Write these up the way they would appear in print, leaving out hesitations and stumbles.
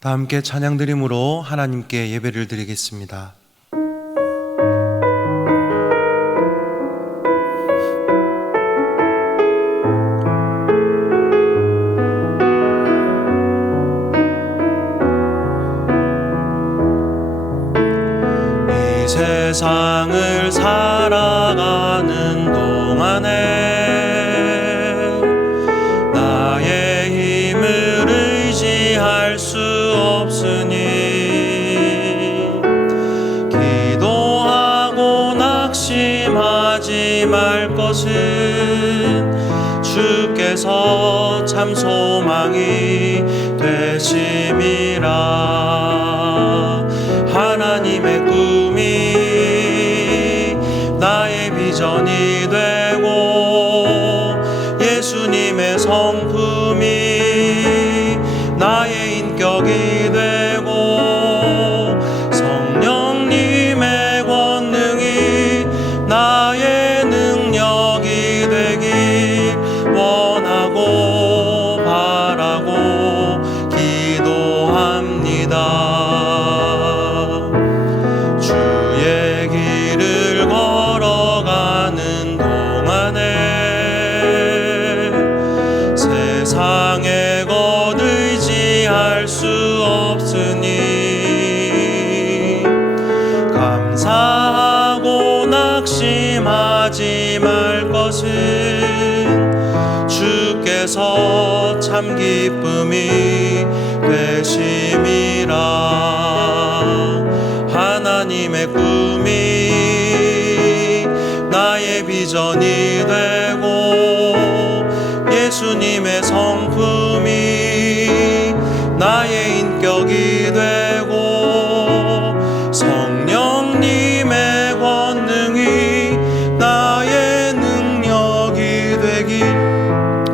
다 함께 찬양 드림으로 하나님께 예배를 드리겠습니다. 이 세상을 살아가는 동안에 수 없으니 기도하고 낙심하지 말 것은 주께서 참 소망이 되심이라. 하나님의 꿈이 나의 비전이 되고 예수님의 성품이 나의 인격이 되고 성령님의 권능이 나의 능력이 되길 원하고 바라고 기도합니다. 주의 길을 걸어가는 동안에 세상에 할 수 없으니 감사하고 낙심하지 말 것은 주께서 참 기쁨이 되심이라. 하나님의 꿈이 나의 비전이 되고 예수님의 성품이 나의 인격이 되고 성령님의 권능이 나의 능력이 되길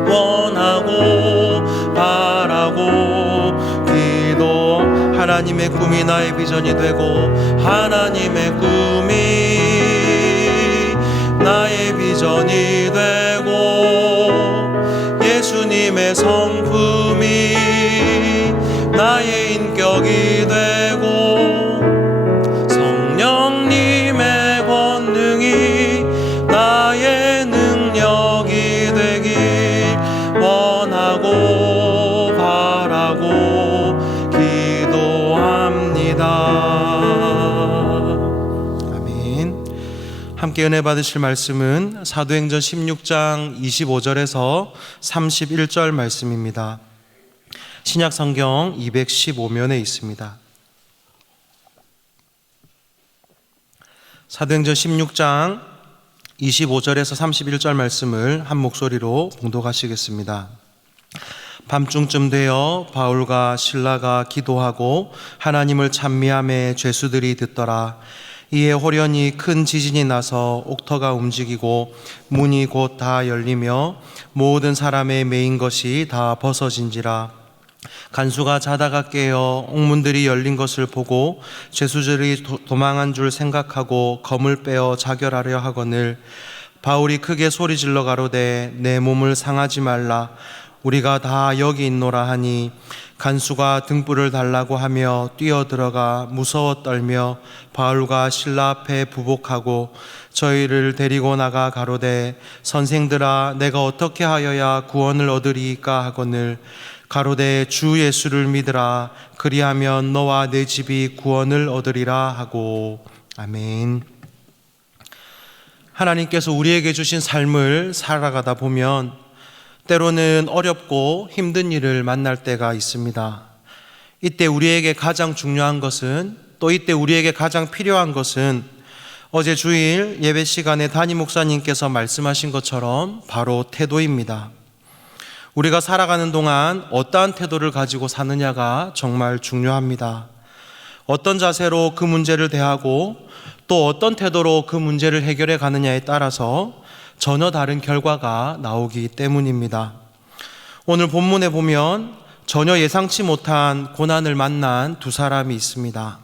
원하고 바라고 기도. 하나님의 꿈이 나의 비전이 되고 하나님의 꿈이 나의 비전이 되고 예수님의 성품이 나의 인격이 되고 성령님의 권능이 나의 능력이 되길 원하고 바라고 기도합니다. 아멘. 함께 은혜 받으실 말씀은 사도행전 16장 25절에서 31절 말씀입니다. 신약성경 215면에 있습니다. 사도행전 16장 25절에서 31절 말씀을 한 목소리로 봉독하시겠습니다. 밤중쯤 되어 바울과 실라가 기도하고 하나님을 찬미하며 죄수들이 듣더라. 이에 호련히 큰 지진이 나서 옥터가 움직이고 문이 곧 다 열리며 모든 사람의 매인 것이 다 벗어진지라. 간수가 자다가 깨어 옥문들이 열린 것을 보고 죄수들이 도망한 줄 생각하고 검을 빼어 자결하려 하거늘 바울이 크게 소리질러 가로되 내 몸을 상하지 말라. 우리가 다 여기 있노라 하니 간수가 등불을 달라고 하며 뛰어들어가 무서워 떨며 바울과 실라 앞에 부복하고 저희를 데리고 나가 가로되 선생들아 내가 어떻게 하여야 구원을 얻으리이까 하거늘 가로되 주 예수를 믿으라. 그리하면 너와 내 집이 구원을 얻으리라 하고. 아멘. 하나님께서 우리에게 주신 삶을 살아가다 보면 때로는 어렵고 힘든 일을 만날 때가 있습니다. 이때 우리에게 가장 중요한 것은, 또 이때 우리에게 가장 필요한 것은 어제 주일 예배 시간에 담임 목사님께서 말씀하신 것처럼 바로 태도입니다. 우리가 살아가는 동안 어떠한 태도를 가지고 사느냐가 정말 중요합니다. 어떤 자세로 그 문제를 대하고 또 어떤 태도로 그 문제를 해결해 가느냐에 따라서 전혀 다른 결과가 나오기 때문입니다. 오늘 본문에 보면 전혀 예상치 못한 고난을 만난 두 사람이 있습니다.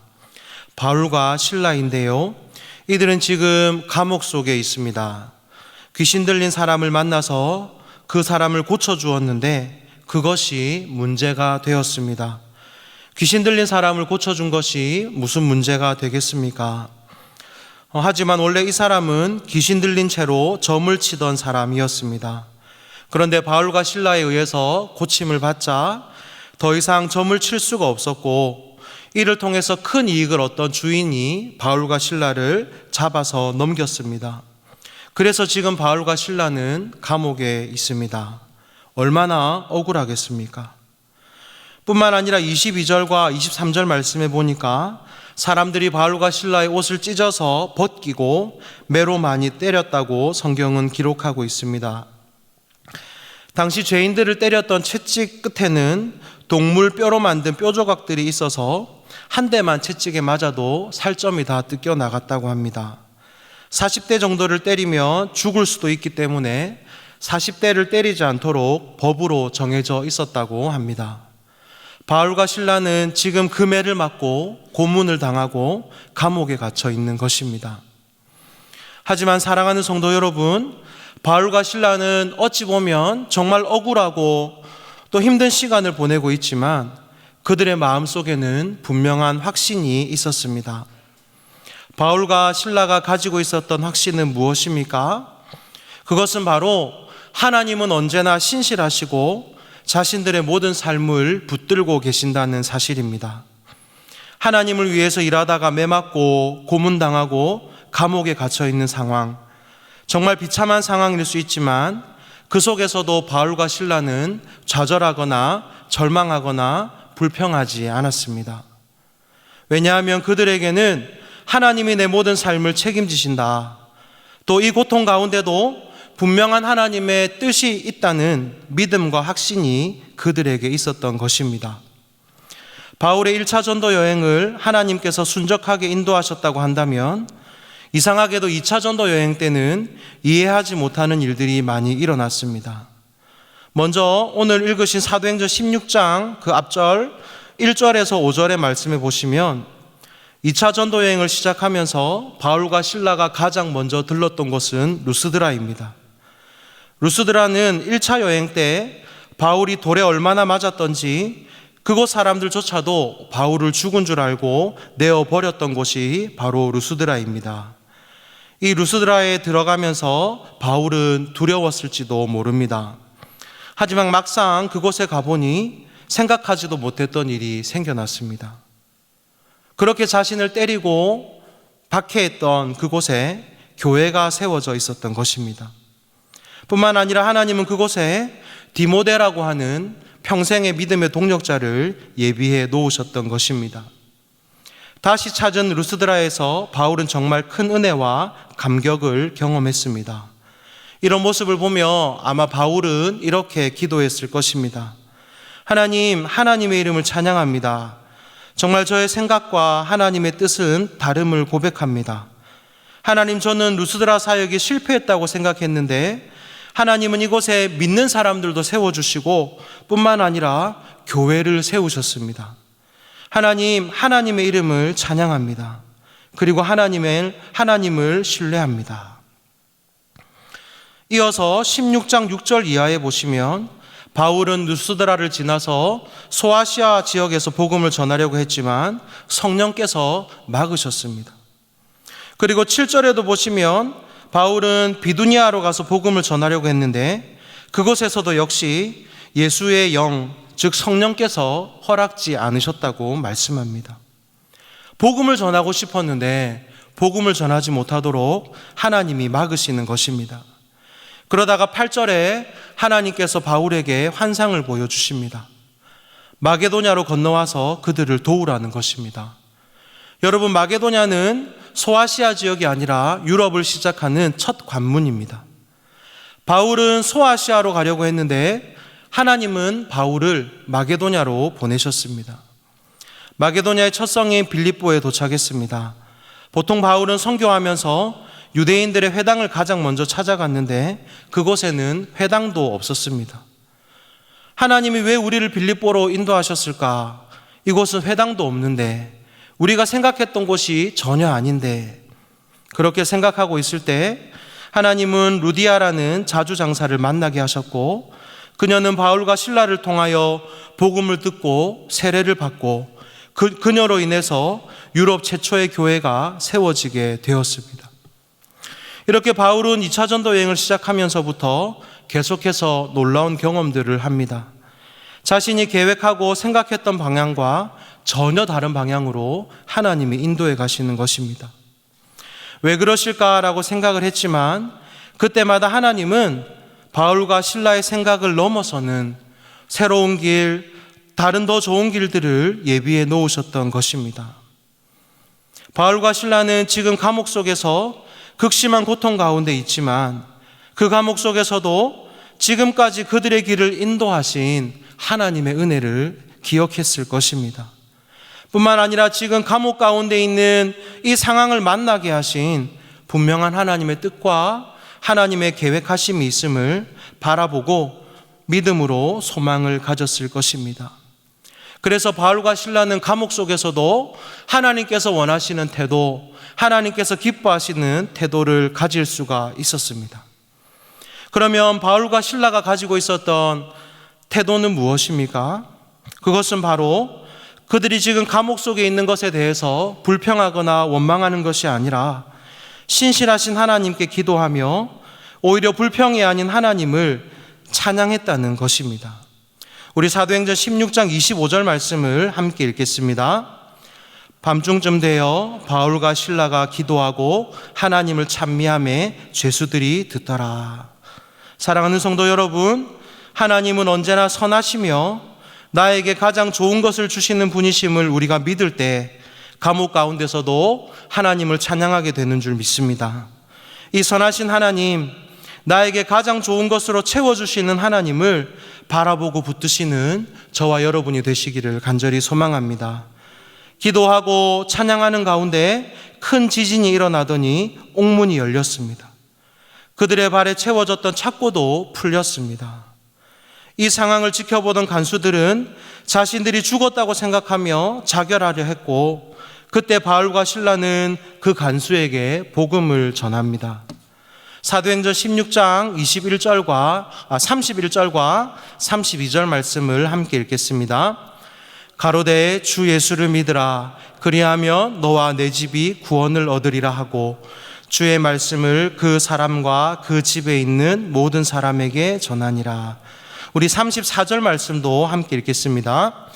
바울과 실라인데요, 이들은 지금 감옥 속에 있습니다. 귀신 들린 사람을 만나서 그 사람을 고쳐주었는데 그것이 문제가 되었습니다. 귀신 들린 사람을 고쳐준 것이 무슨 문제가 되겠습니까? 하지만 원래 이 사람은 귀신 들린 채로 점을 치던 사람이었습니다. 그런데 바울과 실라에 의해서 고침을 받자 더 이상 점을 칠 수가 없었고, 이를 통해서 큰 이익을 얻던 주인이 바울과 실라를 잡아서 넘겼습니다. 그래서 지금 바울과 실라는 감옥에 있습니다. 얼마나 억울하겠습니까? 뿐만 아니라 22절과 23절 말씀에 보니까 사람들이 바울과 실라의 옷을 찢어서 벗기고 매로 많이 때렸다고 성경은 기록하고 있습니다. 당시 죄인들을 때렸던 채찍 끝에는 동물 뼈로 만든 뼈 조각들이 있어서 한 대만 채찍에 맞아도 살점이 다 뜯겨 나갔다고 합니다. 40대 정도를 때리면 죽을 수도 있기 때문에 40대를 때리지 않도록 법으로 정해져 있었다고 합니다. 바울과 실라는 지금 금해를 맞고 고문을 당하고 감옥에 갇혀 있는 것입니다. 하지만 사랑하는 성도 여러분, 바울과 실라는 어찌 보면 정말 억울하고 또 힘든 시간을 보내고 있지만 그들의 마음속에는 분명한 확신이 있었습니다. 바울과 실라가 가지고 있었던 확신은 무엇입니까? 그것은 바로 하나님은 언제나 신실하시고 자신들의 모든 삶을 붙들고 계신다는 사실입니다. 하나님을 위해서 일하다가 매맞고 고문당하고 감옥에 갇혀 있는 상황, 정말 비참한 상황일 수 있지만 그 속에서도 바울과 실라는 좌절하거나 절망하거나 불평하지 않았습니다. 왜냐하면 그들에게는 하나님이 내 모든 삶을 책임지신다, 또 이 고통 가운데도 분명한 하나님의 뜻이 있다는 믿음과 확신이 그들에게 있었던 것입니다. 바울의 1차 전도 여행을 하나님께서 순적하게 인도하셨다고 한다면 이상하게도 2차 전도 여행 때는 이해하지 못하는 일들이 많이 일어났습니다. 먼저 오늘 읽으신 사도행전 16장 그 앞절 1절에서 5절의 말씀에 보시면 2차 전도 여행을 시작하면서 바울과 실라가 가장 먼저 들렀던 곳은 루스드라입니다. 루스드라는 1차 여행 때 바울이 돌에 얼마나 맞았던지 그곳 사람들조차도 바울을 죽은 줄 알고 내어버렸던 곳이 바로 루스드라입니다. 이 루스드라에 들어가면서 바울은 두려웠을지도 모릅니다. 하지만 막상 그곳에 가보니 생각하지도 못했던 일이 생겨났습니다. 그렇게 자신을 때리고 박해했던 그곳에 교회가 세워져 있었던 것입니다. 뿐만 아니라 하나님은 그곳에 디모데라고 하는 평생의 믿음의 동력자를 예비해 놓으셨던 것입니다. 다시 찾은 루스드라에서 바울은 정말 큰 은혜와 감격을 경험했습니다. 이런 모습을 보며 아마 바울은 이렇게 기도했을 것입니다. 하나님, 하나님의 이름을 찬양합니다. 정말 저의 생각과 하나님의 뜻은 다름을 고백합니다. 하나님, 저는 루스드라 사역이 실패했다고 생각했는데 하나님은 이곳에 믿는 사람들도 세워주시고 뿐만 아니라 교회를 세우셨습니다. 하나님, 하나님의 이름을 찬양합니다. 그리고 하나님을 신뢰합니다. 이어서 16장 6절 이하에 보시면 바울은 루스드라를 지나서 소아시아 지역에서 복음을 전하려고 했지만 성령께서 막으셨습니다. 그리고 7절에도 보시면 바울은 비두니아로 가서 복음을 전하려고 했는데 그곳에서도 역시 예수의 영, 즉 성령께서 허락지 않으셨다고 말씀합니다. 복음을 전하고 싶었는데 복음을 전하지 못하도록 하나님이 막으시는 것입니다. 그러다가 8절에 하나님께서 바울에게 환상을 보여주십니다. 마게도냐로 건너와서 그들을 도우라는 것입니다. 여러분, 마게도냐는 소아시아 지역이 아니라 유럽을 시작하는 첫 관문입니다. 바울은 소아시아로 가려고 했는데 하나님은 바울을 마게도냐로 보내셨습니다. 마게도냐의 첫 성인 빌립보에 도착했습니다. 보통 바울은 선교하면서 유대인들의 회당을 가장 먼저 찾아갔는데 그곳에는 회당도 없었습니다. 하나님이 왜 우리를 빌립보로 인도하셨을까? 이곳은 회당도 없는데, 우리가 생각했던 곳이 전혀 아닌데, 그렇게 생각하고 있을 때 하나님은 루디아라는 자주장사를 만나게 하셨고 그녀는 바울과 실라를 통하여 복음을 듣고 세례를 받고 그녀로 인해서 유럽 최초의 교회가 세워지게 되었습니다. 이렇게 바울은 2차 전도 여행을 시작하면서부터 계속해서 놀라운 경험들을 합니다. 자신이 계획하고 생각했던 방향과 전혀 다른 방향으로 하나님이 인도해 가시는 것입니다. 왜 그러실까라고 생각을 했지만 그때마다 하나님은 바울과 실라의 생각을 넘어서는 새로운 길, 다른 더 좋은 길들을 예비해 놓으셨던 것입니다. 바울과 실라는 지금 감옥 속에서 극심한 고통 가운데 있지만 그 감옥 속에서도 지금까지 그들의 길을 인도하신 하나님의 은혜를 기억했을 것입니다. 뿐만 아니라 지금 감옥 가운데 있는 이 상황을 만나게 하신 분명한 하나님의 뜻과 하나님의 계획하심이 있음을 바라보고 믿음으로 소망을 가졌을 것입니다. 그래서 바울과 실라는 감옥 속에서도 하나님께서 원하시는 태도, 하나님께서 기뻐하시는 태도를 가질 수가 있었습니다. 그러면 바울과 실라가 가지고 있었던 태도는 무엇입니까? 그것은 바로 그들이 지금 감옥 속에 있는 것에 대해서 불평하거나 원망하는 것이 아니라 신실하신 하나님께 기도하며 오히려 불평이 아닌 하나님을 찬양했다는 것입니다. 우리 사도행전 16장 25절 말씀을 함께 읽겠습니다. 밤중쯤 되어 바울과 실라가 기도하고 하나님을 찬미하매 죄수들이 듣더라. 사랑하는 성도 여러분, 하나님은 언제나 선하시며 나에게 가장 좋은 것을 주시는 분이심을 우리가 믿을 때 감옥 가운데서도 하나님을 찬양하게 되는 줄 믿습니다. 이 선하신 하나님, 나에게 가장 좋은 것으로 채워주시는 하나님을 바라보고 붙드시는 저와 여러분이 되시기를 간절히 소망합니다. 기도하고 찬양하는 가운데 큰 지진이 일어나더니 옥문이 열렸습니다. 그들의 발에 채워졌던 착고도 풀렸습니다. 이 상황을 지켜보던 간수들은 자신들이 죽었다고 생각하며 자결하려 했고, 그때 바울과 실라는 그 간수에게 복음을 전합니다. 사도행전 16장 31절과 32절 말씀을 함께 읽겠습니다. 가로되 주 예수를 믿으라. 그리하면 너와 내 집이 구원을 얻으리라 하고 주의 말씀을 그 사람과 그 집에 있는 모든 사람에게 전하니라. 우리 34절 말씀도 함께 읽겠습니다.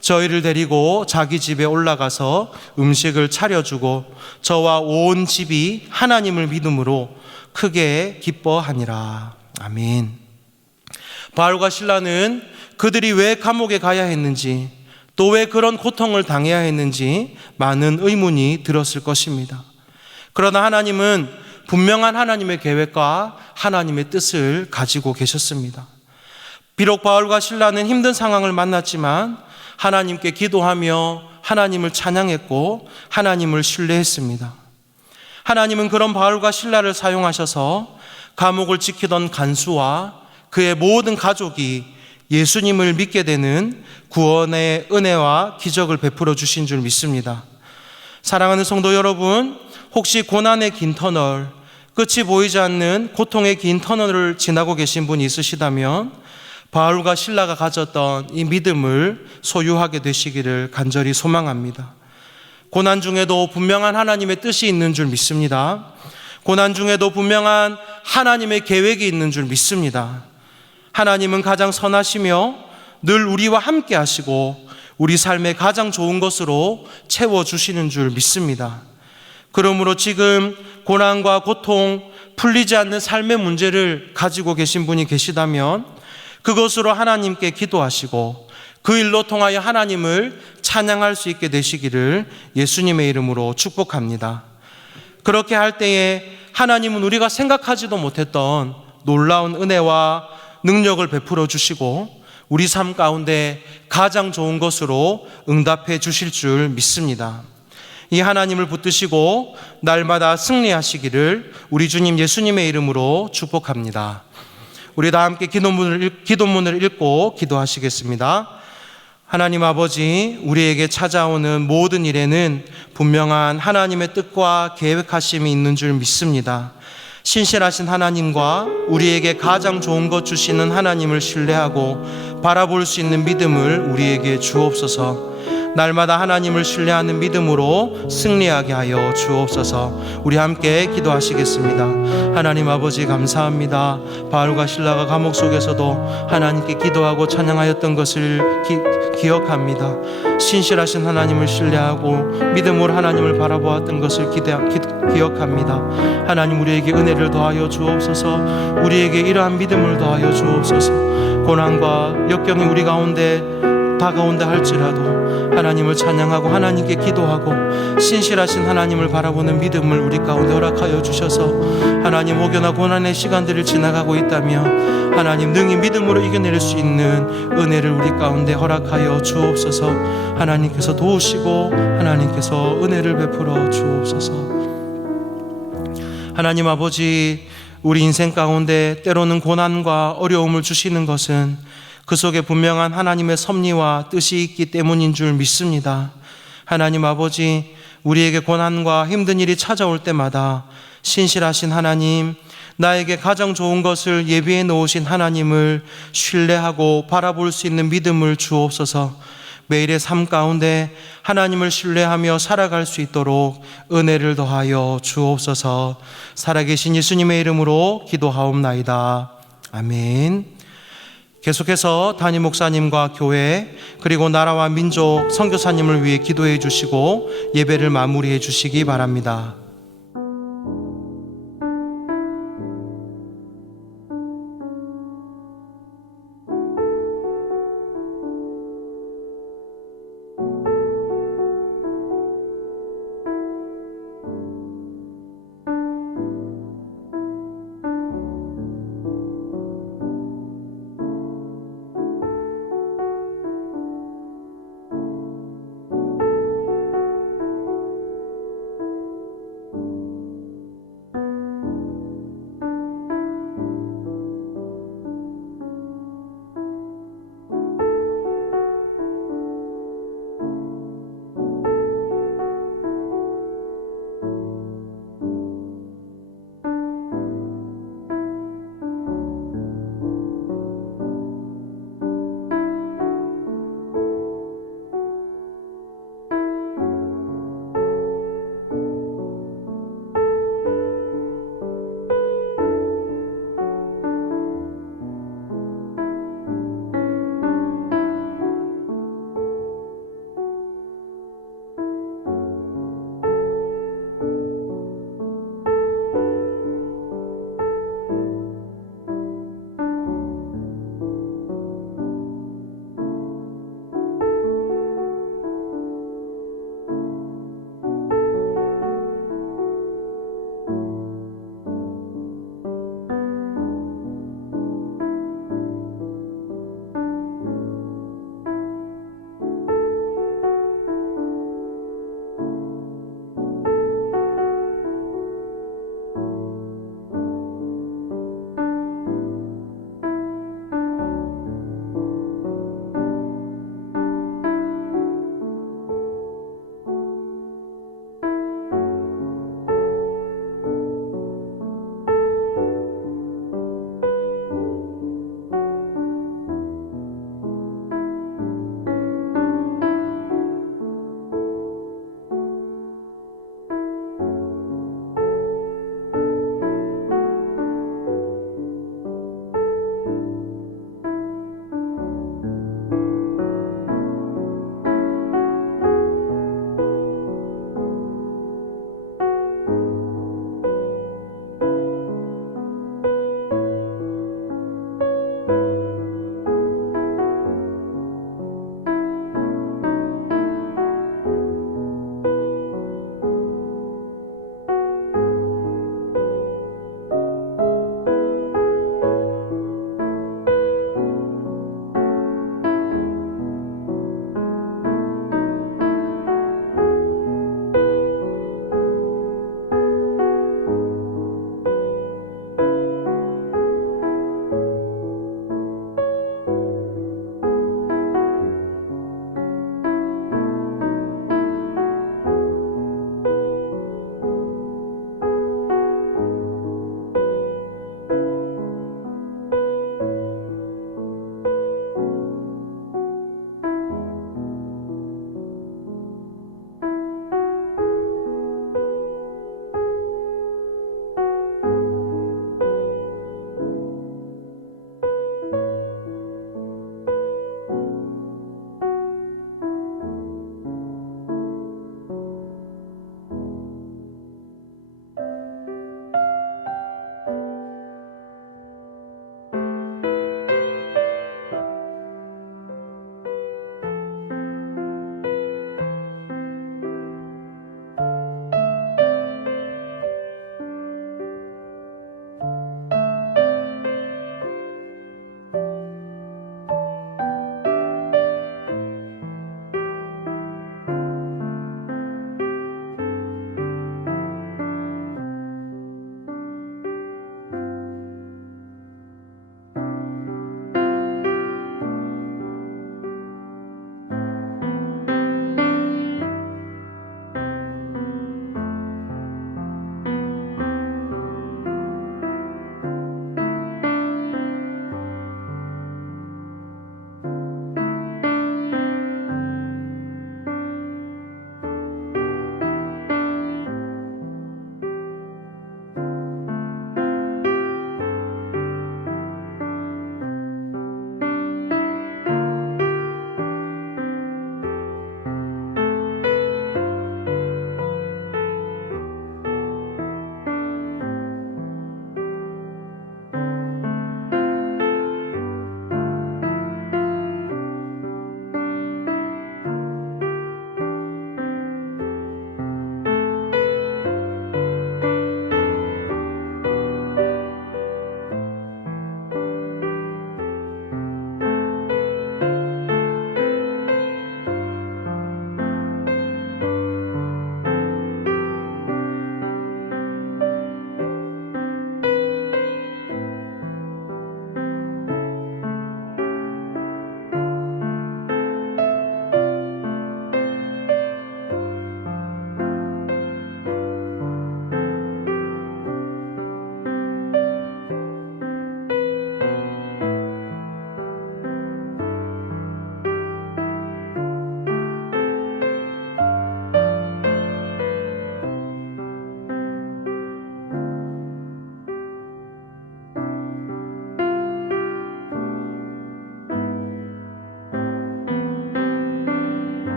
저희를 데리고 자기 집에 올라가서 음식을 차려주고 저와 온 집이 하나님을 믿음으로 크게 기뻐하니라. 아멘. 바울과 실라는 그들이 왜 감옥에 가야 했는지, 또 왜 그런 고통을 당해야 했는지 많은 의문이 들었을 것입니다. 그러나 하나님은 분명한 하나님의 계획과 하나님의 뜻을 가지고 계셨습니다. 비록 바울과 실라는 힘든 상황을 만났지만 하나님께 기도하며 하나님을 찬양했고 하나님을 신뢰했습니다. 하나님은 그런 바울과 실라를 사용하셔서 감옥을 지키던 간수와 그의 모든 가족이 예수님을 믿게 되는 구원의 은혜와 기적을 베풀어 주신 줄 믿습니다. 사랑하는 성도 여러분, 혹시 고난의 긴 터널, 끝이 보이지 않는 고통의 긴 터널을 지나고 계신 분이 있으시다면 바울과 실라가 가졌던 이 믿음을 소유하게 되시기를 간절히 소망합니다. 고난 중에도 분명한 하나님의 뜻이 있는 줄 믿습니다. 고난 중에도 분명한 하나님의 계획이 있는 줄 믿습니다. 하나님은 가장 선하시며 늘 우리와 함께 하시고 우리 삶의 가장 좋은 것으로 채워주시는 줄 믿습니다. 그러므로 지금 고난과 고통, 풀리지 않는 삶의 문제를 가지고 계신 분이 계시다면 그것으로 하나님께 기도하시고 그 일로 통하여 하나님을 찬양할 수 있게 되시기를 예수님의 이름으로 축복합니다. 그렇게 할 때에 하나님은 우리가 생각하지도 못했던 놀라운 은혜와 능력을 베풀어 주시고 우리 삶 가운데 가장 좋은 것으로 응답해 주실 줄 믿습니다. 이 하나님을 붙드시고 날마다 승리하시기를 우리 주님 예수님의 이름으로 축복합니다. 우리 다 함께 기도문을 읽고 기도하시겠습니다. 하나님 아버지, 우리에게 찾아오는 모든 일에는 분명한 하나님의 뜻과 계획하심이 있는 줄 믿습니다. 신실하신 하나님과 우리에게 가장 좋은 것 주시는 하나님을 신뢰하고 바라볼 수 있는 믿음을 우리에게 주옵소서. 날마다 하나님을 신뢰하는 믿음으로 승리하게 하여 주옵소서. 우리 함께 기도하시겠습니다. 하나님 아버지 감사합니다. 바울과 실라가 감옥 속에서도 하나님께 기도하고 찬양하였던 것을 기억합니다. 신실하신 하나님을 신뢰하고 믿음으로 하나님을 바라보았던 것을 기억합니다. 하나님, 우리에게 은혜를 더하여 주옵소서. 우리에게 이러한 믿음을 더하여 주옵소서. 고난과 역경이 우리 가운데 다가온다 할지라도 하나님을 찬양하고 하나님께 기도하고 신실하신 하나님을 바라보는 믿음을 우리 가운데 허락하여 주셔서 하나님, 혹여나 고난의 시간들을 지나가고 있다면 하나님 능히 믿음으로 이겨낼 수 있는 은혜를 우리 가운데 허락하여 주옵소서. 하나님께서 도우시고 하나님께서 은혜를 베풀어 주옵소서. 하나님 아버지, 우리 인생 가운데 때로는 고난과 어려움을 주시는 것은 그 속에 분명한 하나님의 섭리와 뜻이 있기 때문인 줄 믿습니다. 하나님 아버지, 우리에게 고난과 힘든 일이 찾아올 때마다 신실하신 하나님, 나에게 가장 좋은 것을 예비해 놓으신 하나님을 신뢰하고 바라볼 수 있는 믿음을 주옵소서. 매일의 삶 가운데 하나님을 신뢰하며 살아갈 수 있도록 은혜를 더하여 주옵소서. 살아계신 예수님의 이름으로 기도하옵나이다. 아멘. 계속해서 담임 목사님과 교회 그리고 나라와 민족 선교사님을 위해 기도해 주시고 예배를 마무리해 주시기 바랍니다.